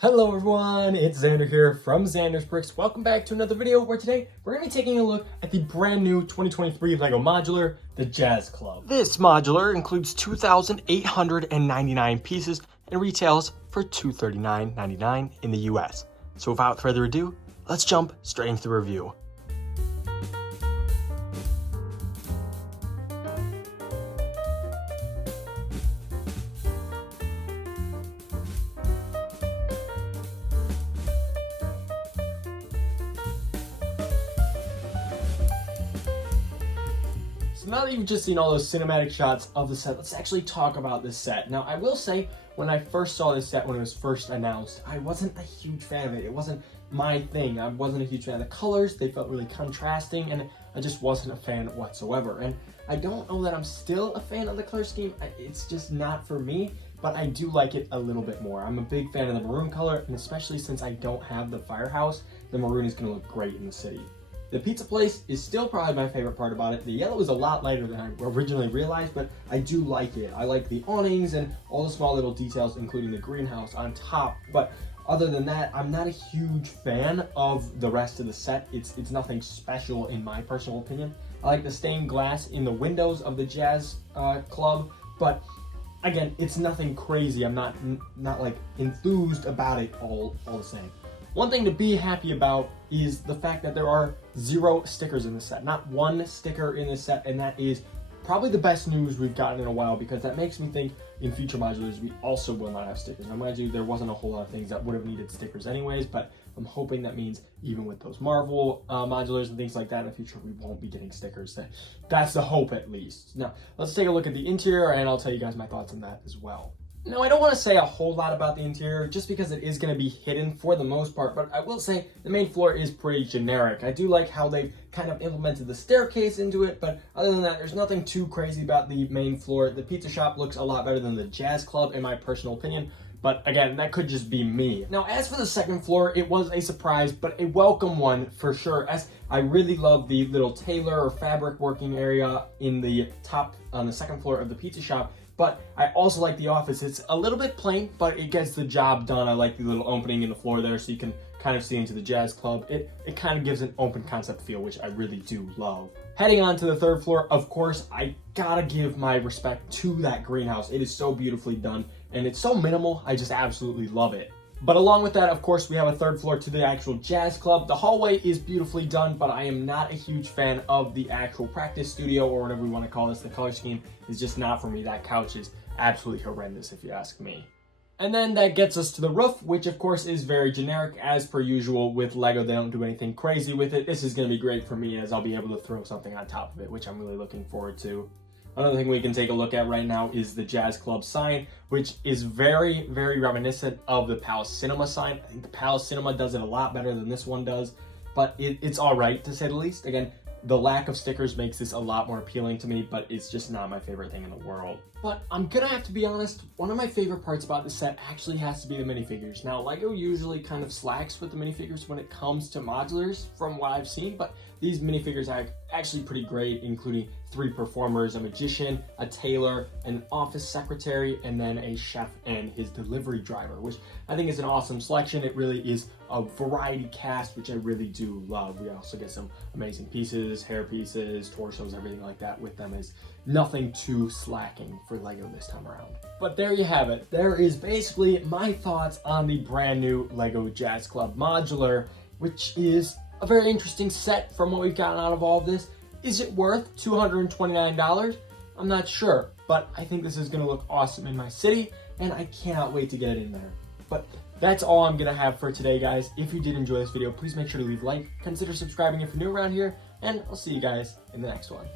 Hello everyone, it's Xander here from Xander's Bricks. Welcome back to another video where today we're going to be taking a look at the brand new 2023 LEGO modular, the Jazz Club. This modular includes 2,899 pieces and retails for $239.99 in the US. So without further ado, let's jump straight into the review. So now that you've just seen all those cinematic shots of the set, let's actually talk about this set. Now, I will say, when I first saw this set, when it was first announced, I wasn't a huge fan of it. It wasn't my thing. I wasn't a huge fan of the colors. They felt really contrasting, and I just wasn't a fan whatsoever. And I don't know that I'm still a fan of the color scheme. It's just not for me, but I do like it a little bit more. I'm a big fan of the maroon color, and especially since I don't have the firehouse, the maroon is gonna look great in the city. The pizza place is still probably my favorite part about it. The yellow is a lot lighter than I originally realized, but I do like it. I like the awnings and all the small little details, including the greenhouse on top. But other than that, I'm not a huge fan of the rest of the set. It's nothing special in my personal opinion. I like the stained glass in the windows of the Jazz Club, but again, it's nothing crazy. I'm not like enthused about it all the same. One thing to be happy about is the fact that there are 0 stickers in the set. Not one sticker in the set, and that is probably the best news we've gotten in a while, because that makes me think in future modulars we also will not have stickers. Now mind you, there wasn't a whole lot of things that would have needed stickers anyways, but I'm hoping that means even with those Marvel modulars and things like that in the future, we won't be getting stickers. That's the hope, at least. Now, let's take a look at the interior, and I'll tell you guys my thoughts on that as well. Now, I don't want to say a whole lot about the interior just because it is going to be hidden for the most part, but I will say the main floor is pretty generic. I do like how they've kind of implemented the staircase into it, but other than that, there's nothing too crazy about the main floor. The pizza shop looks a lot better than the Jazz Club, in my personal opinion, but again, that could just be me. Now, as for the second floor, it was a surprise, but a welcome one for sure, as I really love the little tailor or fabric working area in the top on the second floor of the pizza shop. But I also like the office. It's a little bit plain, but it gets the job done. I like the little opening in the floor there so you can kind of see into the Jazz Club. It kind of gives an open concept feel, which I really do love. Heading on to the third floor, of course, I gotta give my respect to that greenhouse. It is so beautifully done, and it's so minimal. I just absolutely love it. But along with that, of course, we have a third floor to the actual Jazz Club. The hallway is beautifully done, but I am not a huge fan of the actual practice studio, or whatever we want to call this. The color scheme is just not for me. That couch is absolutely horrendous, if you ask me. And then that gets us to the roof, which of course is very generic as per usual with LEGO. They don't do anything crazy with it. This is going to be great for me, as I'll be able to throw something on top of it, which I'm really looking forward to. Another thing we can take a look at right now is the Jazz Club sign, which is very, very reminiscent of the Palace Cinema sign. I think the Palace Cinema does it a lot better than this one does, but it's all right, to say the least. Again, the lack of stickers makes this a lot more appealing to me, but it's just not my favorite thing in the world. But I'm gonna have to be honest, one of my favorite parts about this set actually has to be the minifigures. Now, LEGO usually kind of slacks with the minifigures when it comes to modulars, from what I've seen, but these minifigures are actually pretty great, including 3 performers, a magician, a tailor, an office secretary, and then a chef and his delivery driver, which I think is an awesome selection. It really is a variety cast, which I really do love. We also get some amazing pieces, hair pieces, torsos, everything like that with them. Is nothing too slacking for LEGO this time around. But there you have it. There is basically my thoughts on the brand new LEGO Jazz Club modular, which is a very interesting set from what we've gotten out of all of this. Is it worth $229? I'm not sure, but I think this is going to look awesome in my city, and I cannot wait to get it in there. But that's all I'm going to have for today, guys. If you did enjoy this video, please make sure to leave a like, consider subscribing if you're new around here, and I'll see you guys in the next one.